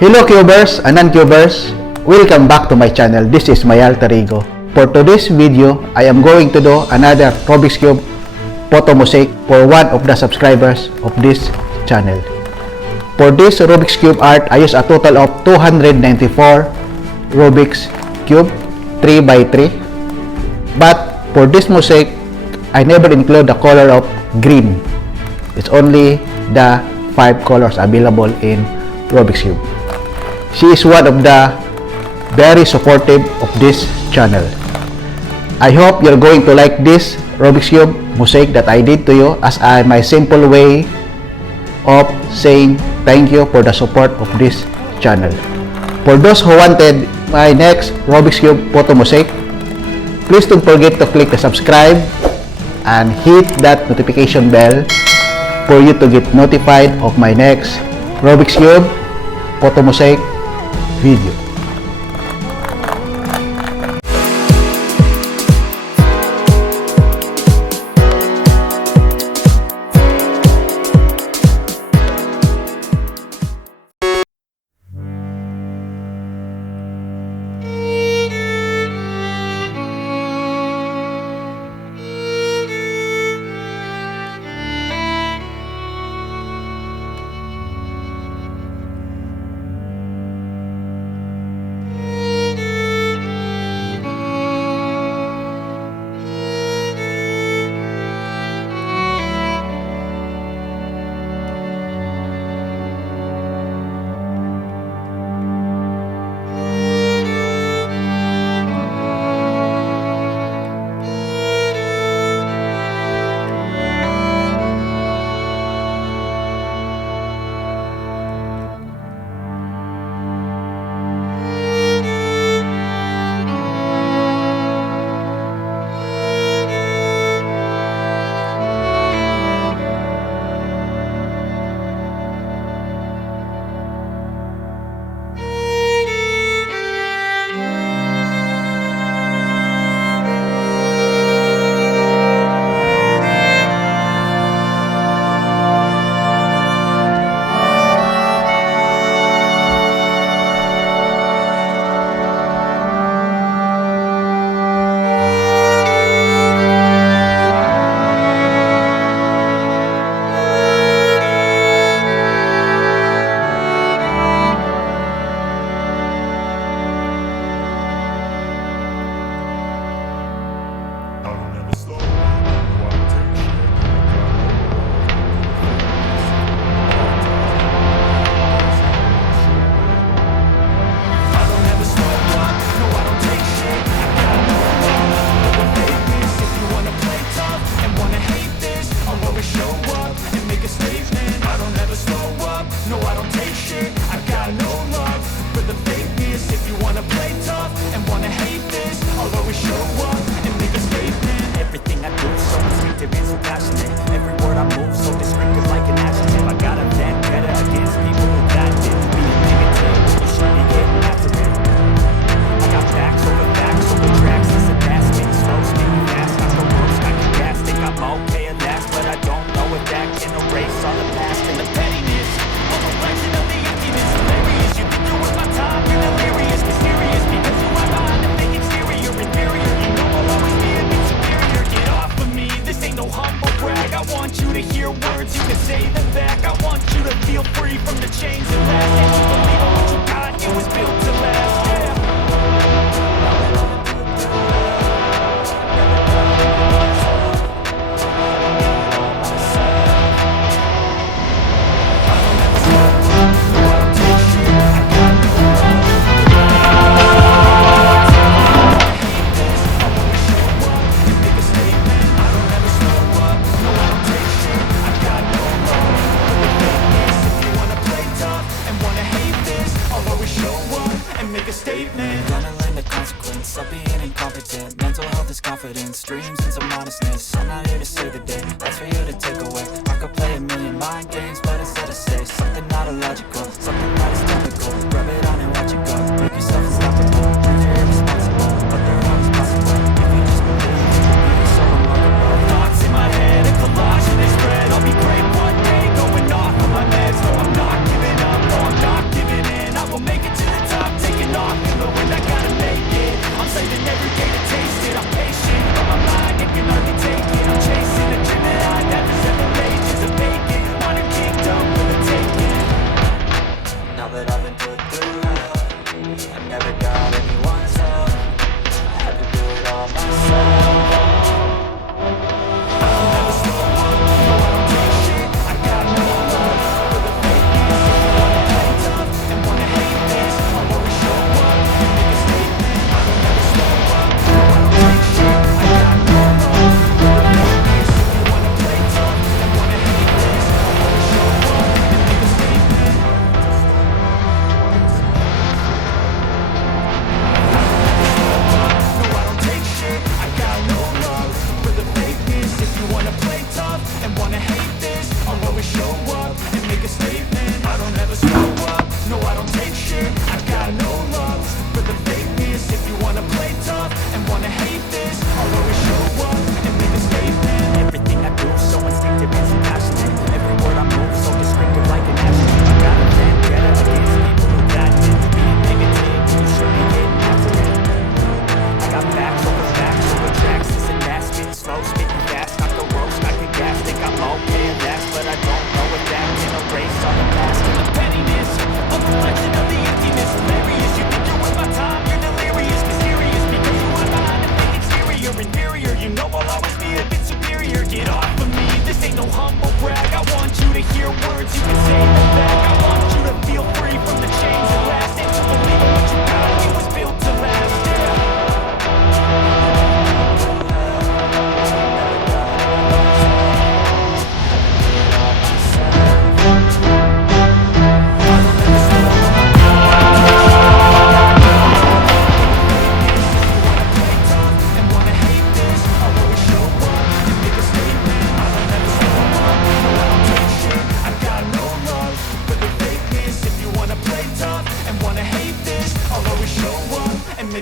Hello cubers and non-cubers, welcome back to my channel. This is my alter ego. For today's video, I am going to do another Rubik's Cube photo mosaic for one of the subscribers of this channel. For this Rubik's Cube art, I use a total of 294 Rubik's Cube 3x3. But for this mosaic, I never include the color of green. It's only the 5 colors available in Rubik's Cube. She is one of the very supportive of this channel. I hope you're going to like this Rubik's Cube mosaic that I did to you as my simple way of saying thank you for the support of this channel. For those who wanted my next Rubik's Cube photo mosaic, please don't forget to click the subscribe and hit that notification bell for you to get notified of my next Rubik's Cube photo mosaic video.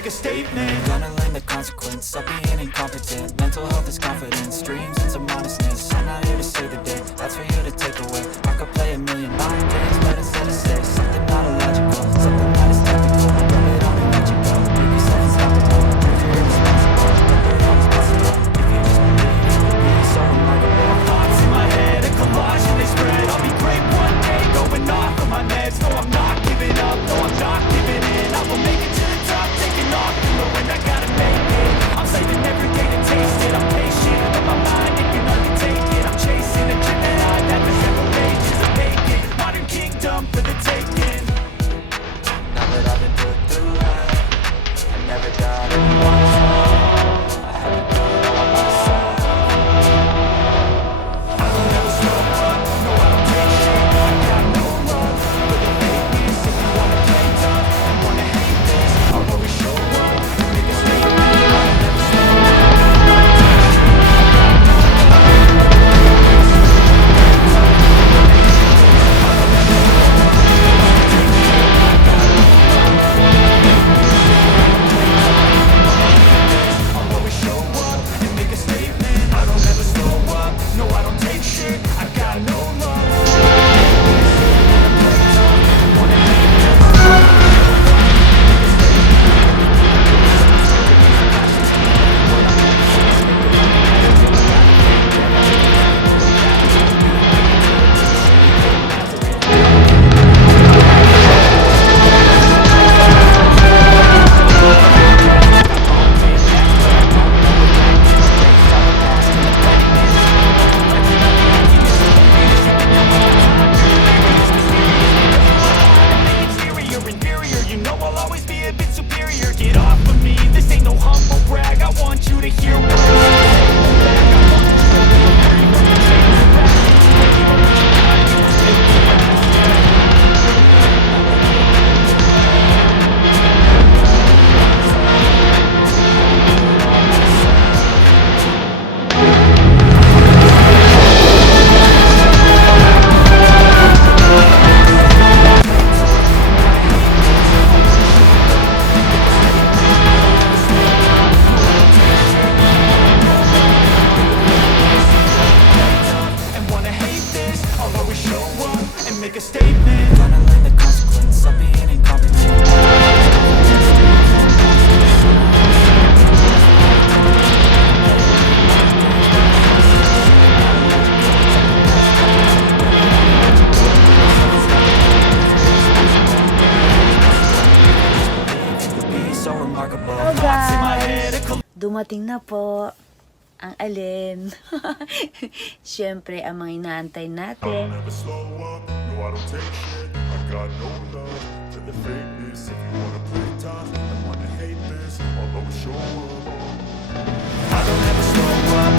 make a statement. Gonna learn the consequence of being incompetent. Mental health is confidence, dreams and some honestness. I'm not here to save the day, that's for you to take away. I could play a million mind games, but instead I say something not illogical, something that is technical. Rub it on and let you go, make yourself unstoppable. Prove you're irresponsible, but you're always possible. If you just believe, you can be so remarkable. Thoughts in my head, a collage and they spread. I'll be great one day, going off of my meds. No, I'm not giving up, no, I'm not giving in. I will make it to the top, taking off in the wind. I gotta make it, I'm saving every day to taste it. I'm patient, but my mind, it can hardly take it. I'm chasing a dream that I've had for several ages. I'm vacant, modern kingdom for the taking. Now that I've been put through hell, I never got anyone's help. I had to do it all myself. I don't ever slow up, no I don't take shit. I got no love for the fakeness. If you wanna play tough and wanna hate this, I'll always show up and make a statement. I don't ever slow up, no I don't take shit. I got no I'll always show up and make a statement. I don't ever slow up, no I don't take shit. I got no love. Inferior, you know I'll always be a bit superior. Get off of me, this ain't no humble brag. I want you to hear what I'm and wanna hate this, I'll always show up and make a statement. Gonna learn the consequence of being incompetent. Be so remarkable. Hello Thoughts in my head, a guys! Dumating na po ang alin. Siyempre, ang mga inaantay natin. Never slow up, no I don't take shit. I got no love for the fakeness. If you wanna play tough and wanna hate this, I'll always show up. I don't ever slow up,